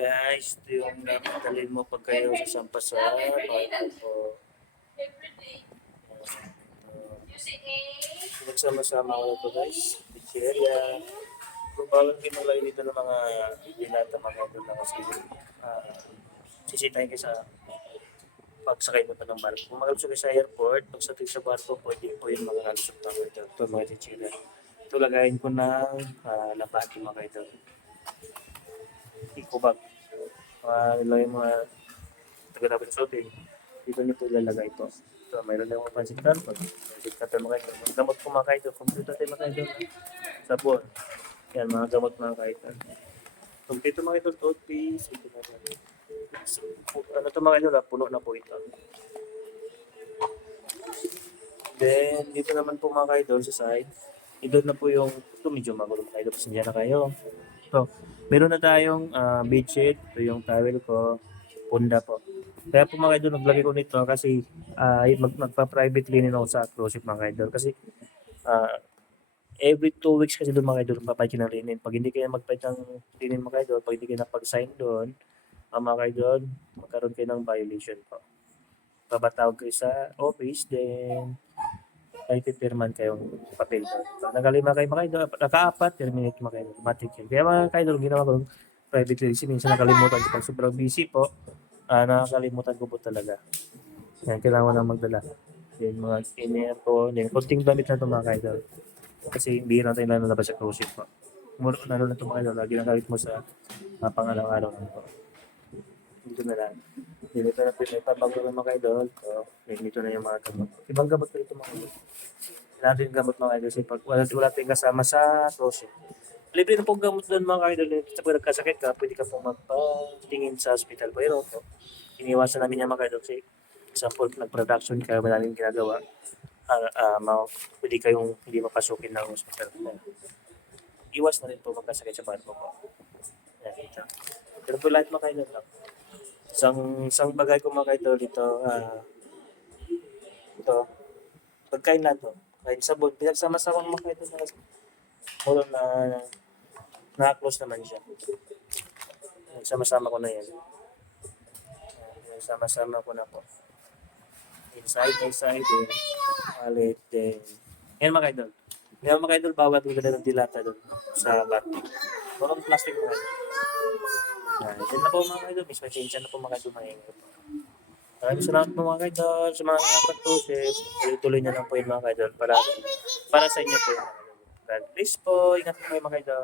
Guys, ito yung dapat dalhin mo pag kayo sasampa sa barko po. Nagsama-sama ko na to guys. Pizzeria. Kung bawal kayo maglagay dito ng mga dilata mga doon na kasi sisitahin kayo sa pagsakay mo pa ng barko. Kung magalusog kayo sa airport, pagsakay sa barko, pwede po yung mga kalusog na kayo ito. Ito mga pizzeria. Ito lagayin ko ng labati mga ito. Eco bag. Ilagay mga taga-dapat sa hotel. Dito nyo po ilalagay ito. So, mayroon na yung pansit canton. Pansit canton mga ito. Mga gamot po mga kaito. Kompleto tayo mga kaito. Sabon. Yan, mga gamot mga kaito. Kompleto mga ito. Toothpaste. Ito na mga ano ito mga ito. Puno na po ito. Then, dito naman po mga kaito sa side. Ito na po yung, ito medyo magulo mga kaito. Pasensya na kayo. So, meron na tayong bedsheet. Ito yung towel ko. Punda po. Kaya po mga idol, naglagay ko nito kasi magpa-private cleaning ako sa cruise ship mga idol. Kasi every 2 weeks kasi doon mga idol, magpapalit ng linen. Pag hindi kayo magpalit ng linen mga idol, pag hindi kayo napag-sign doon, mga idol, magkaroon kayo ng violation po. Babatawag kayo sa office, then ay pipirman kayong papel doon. Pag nagalima kayo mga idol, naka-apat, terminate mga idol, automatic yun. Kaya mga idol, ginawa ko private cleaning. Minsan nakalimutan ko pag sobrang busy po, nakakalimutan ko po talaga. Yan, kailangan ko na magdala. Then, mga skinner ko. Then, kunting damit na ito mga kaidol. Kasi hindi na tayo lalabas sa cruise ship po. Lalo na ito mga kaidol. Lagi na gamit mo sa pang-araw-araw na ito. Dito na lang. Dito na pinapabag ko ng mga kaidol. So, dito na yung mga gamot. Ibang gamot ko ito mga kaidol. Kailangan din gamot mga kaidol. Kasi pag wala tayong kasama sa cruise ship. Libre na pong gamot doon mga kaidol. Pag nagkasakit ka, pwede ka pong magpatingin sa hospital. Pero iniwasan namin yung mga kaidol. Kasi example, nag-production ka, maraming ginagawa. Pwede kayong hindi mapasukin ng hospital. Iwas na rin po magkasakit sa barko po. Yan, ito. Pero po lahat mga kaidol lang. Isang bagay ko mga kaidol dito, ito, pagkain na to. Kain sabon, pinagsama-sama mga kaidol na mulo na-close naman siya. Sama-sama ko na yan. Sama-sama ko na po. Inside, wallet, then yan mga idol. Yan mga idol, bawat maganda ng dilata doon sa battery. Walang plastic mga idol. Yan na po mga idol, miss pasensya na po mga idol mahinga. Maraming salamat po mga idol sa mga pag-tusip. Tuloy na lang po yung mga idol para sa inyo po. God bless po. Ingat po kayo mga idol.